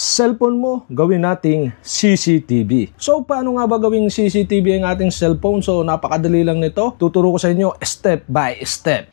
cellphone mo, gawin nating CCTV. So, paano nga ba gawing CCTV ang ating cellphone? So, napakadali lang nito. Tuturo ko sa inyo step by step.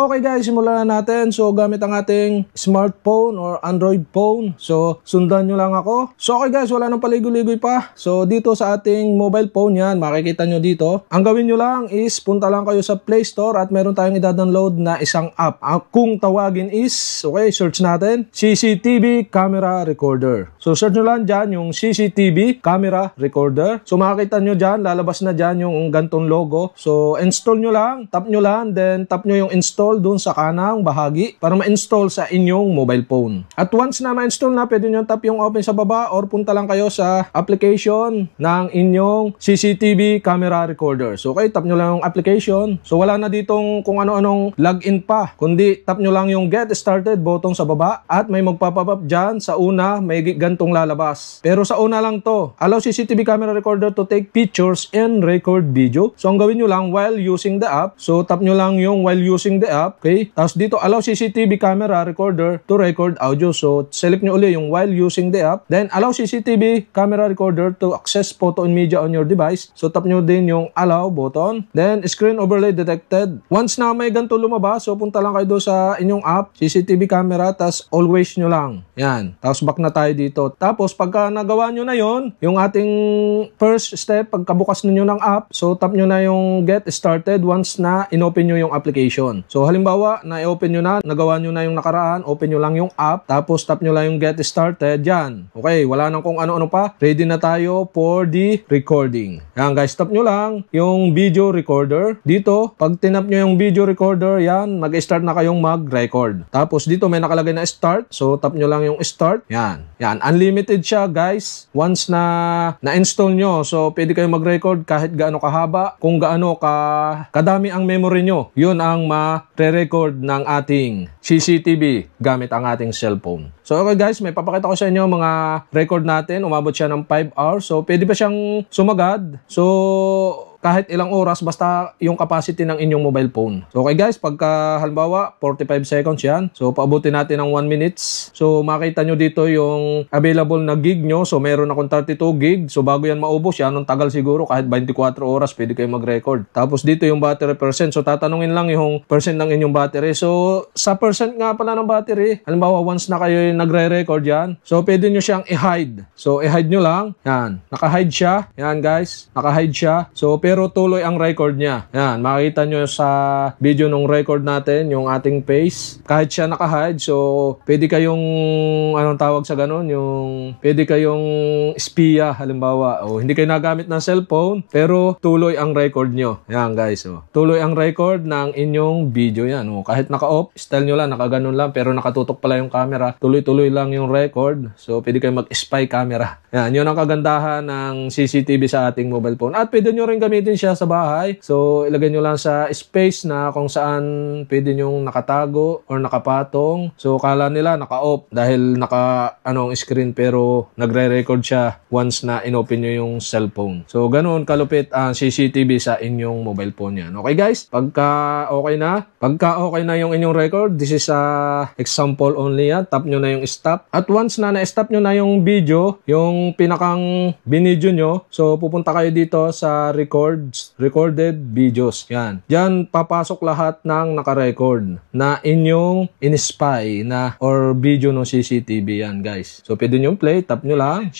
Okay guys, simulan na natin. So, gamit ang ating smartphone or Android phone. So, sundan nyo lang ako. So, okay guys, wala nang paligoy-ligoy pa. So, dito sa ating mobile phone yan, makikita nyo dito. Ang gawin nyo lang is, punta lang kayo sa Play Store at meron tayong i-download na isang app. Kung tawagin is, okay, search natin, CCTV Camera Recorder. So, search nyo lang dyan yung CCTV Camera Recorder. So, makikita nyo dyan, lalabas na dyan yung gantong logo. So, install nyo lang, tap nyo lang, then tap nyo yung install doon sa kanang bahagi para ma-install sa inyong mobile phone. At once na ma-install na, pwede nyo tap yung open sa baba or punta lang kayo sa application ng inyong CCTV camera recorder. So okay, tap nyo lang yung application. So wala na ditong kung ano-anong login pa, kundi tap nyo lang yung get started button sa baba at may magpapop up dyan. Sa una, may gantong lalabas. Pero sa una lang to, allow CCTV camera recorder to take pictures and record video. So ang gawin nyo lang while using the app, so tap nyo lang yung while using the app. Okay? Tapos dito, allow CCTV camera recorder to record audio. So, select nyo uli yung while using the app. Then, allow CCTV camera recorder to access photo and media on your device. So, tap nyo din yung allow button. Then, screen overlay detected. Once na may ganito lumabas, so punta lang kayo doon sa inyong app, CCTV camera, tapos always nyo lang. Yan. Tapos, back na tayo dito. Tapos, pagka nagawa nyo na yon, yung ating first step, pagkabukas ninyo ng app, so, tap nyo na yung get started once na inopen nyo yung application. So, halimbawa, na-open nyo na, nagawa nyo na yung nakaraan, open nyo lang yung app, tapos tap nyo lang yung get started, yan. Okay, wala nang kung ano-ano pa. Ready na tayo for the recording. Yan guys, tap nyo lang yung video recorder. Dito, pag tinap nyo yung video recorder, yan, mag-start na kayong mag-record. Tapos dito may nakalagay na start, so tap nyo lang yung start. Yan, yan. Unlimited siya guys. Once na na-install nyo, so pwede kayong mag-record kahit gaano kahaba, kung gaano kadami ang memory nyo. Yun ang re-record ng ating CCTV gamit ang ating cellphone. So okay guys, may papakita ko sa inyo mga record natin. Umabot siya ng 5 hours. So pwede pa siyang sumagad. So kahit ilang oras basta yung capacity ng inyong mobile phone. So okay guys, pagka halimbawa 45 seconds yan. So paabutin natin ng 1 minutes. So makita nyo dito yung available na gig nyo. So meron akong 32 gig. So bago yan maubos yan, nung tagal siguro kahit 24 oras pwede kayo mag-record. Tapos dito yung battery percent. So tatanungin lang yung percent ng inyong battery. So sa percent nga pala ng battery, halimbawa once na kayo nagre-record yan, so pwede nyo siyang i-hide. So i-hide nyo lang. Yan. Naka-hide siya. Yan guys. Naka-hide siya. So pero tuloy ang record niya. Yan, makikita nyo sa video nung record natin, yung ating face. Kahit siya naka-hide, so pwede kayong, anong tawag sa ganun, yung pwede kayong espiya, halimbawa. O, hindi kayo nagamit ng cellphone, pero tuloy ang record nyo. Yan guys, o. Tuloy ang record ng inyong video yan. O, kahit naka-off, style nyo lang, nakaganon lang, pero nakatutok pala yung camera. Tuloy-tuloy lang yung record. So, pwede kayong mag-spy camera. Yan, yun ang kagandahan ng CCTV sa ating mobile phone. At pwede nyo rin gamitin siya sa bahay. So, ilagay nyo lang sa space na kung saan pwede nyong nakatago or nakapatong. So, kala nila naka-off dahil naka screen pero nagre-record siya once na inopen nyo yung cellphone. So, ganoon kalupit ang CCTV sa inyong mobile phone yan. Okay guys? Pagka okay na yung inyong record, this is a example only yan. Tap nyo na yung stop. At once na na-stop nyo na yung video, yung pinakang binidyo nyo, so pupunta kayo dito sa recorded videos. Yan. Diyan papasok lahat ng naka-record na inyong in-spy na or video ng CCTV yan, guys. So, pwede nyo play. Tap nyo lang.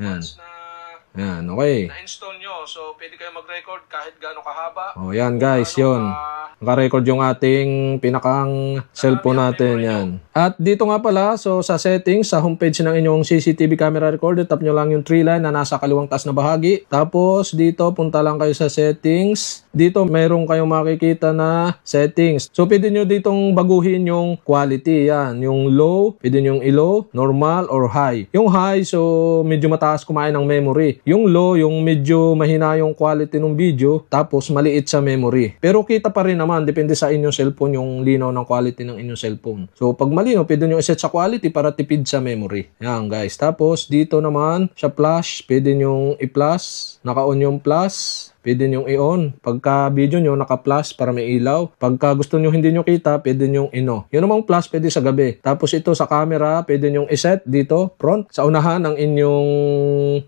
Yan. Yan, okay. Na-install nyo. So, pwede kayo mag-record kahit gaano kahaba. O, yan guys, yun. Naka-record yung ating pinakang cellphone natin, yan. At dito nga pala, so sa settings, sa homepage ng inyong CCTV camera recorder, tap nyo lang yung 3 line na nasa kaliwang taas na bahagi. Tapos, dito, punta lang kayo sa settings. Dito, mayroon kayong makikita na settings. So, pwede nyo ditong baguhin yung quality, yan. Yung low, pwede nyo yung i-low, normal, or high. Yung high, so medyo mataas kumain ng memory. Yung low, yung medyo mahina yung quality ng video, tapos maliit sa memory. Pero kita pa rin naman, depende sa inyong cellphone yung linaw ng quality ng inyong cellphone. So, pag malinaw, pwede nyo iset sa quality para tipid sa memory. Yan guys. Tapos, dito naman, sa flash, pwede nyo i-plus. Naka-on yung plus. pwede nyo i-on. Pagka video nyo, naka-plus para may ilaw. Pagka gusto nyo hindi nyo kita, pwede nyo ino. Yun namang plus, pwede sa gabi. Tapos ito sa camera, pwede nyo iset dito, front. Sa unahan ng inyong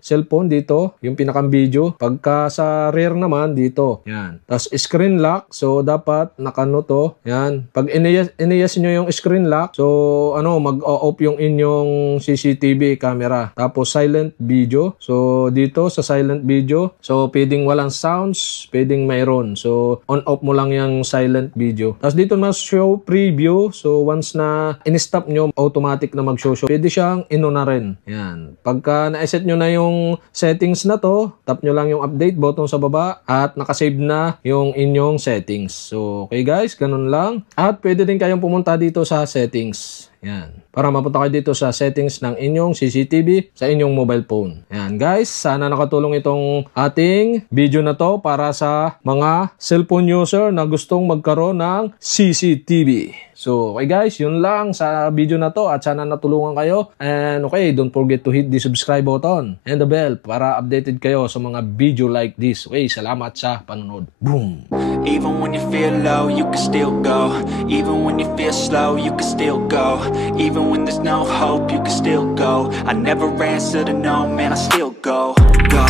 cellphone dito, yung pinakang video. Pagka sa rear naman, dito. Yan. Tapos screen lock. So, dapat nakano to. Yan. Pag iniyas nyo yung screen lock, so, mag-off yung inyong CCTV camera. Tapos, silent video. So, dito sa silent video, so, pwedeng walang sounds, pwedeng mayroon. So, on-off mo lang yung silent video. Tapos, dito mas show preview. So, once na in-stop nyo, automatic na mag-show. Pwede siyang ino na rin. Yan. Pagka na-set nyo na yung settings na to, tap nyo lang yung update button sa baba at nakasave na yung inyong settings. So, okay guys, ganun lang. At pwede din kayong pumunta dito sa settings. Yan. Para mapunta kayo dito sa settings ng inyong CCTV sa inyong mobile phone. Yan guys, sana nakatulong itong ating video na to para sa mga cellphone user na gustong magkaroon ng CCTV. So, okay guys, yun lang sa video na to at sana natulungan kayo. And okay, don't forget to hit the subscribe button and the bell para updated kayo sa mga video like this. Okay, salamat sa panonood. Boom! Even when you feel low, you can still go. Even when you feel slow, you can still go. Even when there's no hope, you can still go. I never answer to no, man, I still go. Go,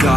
go.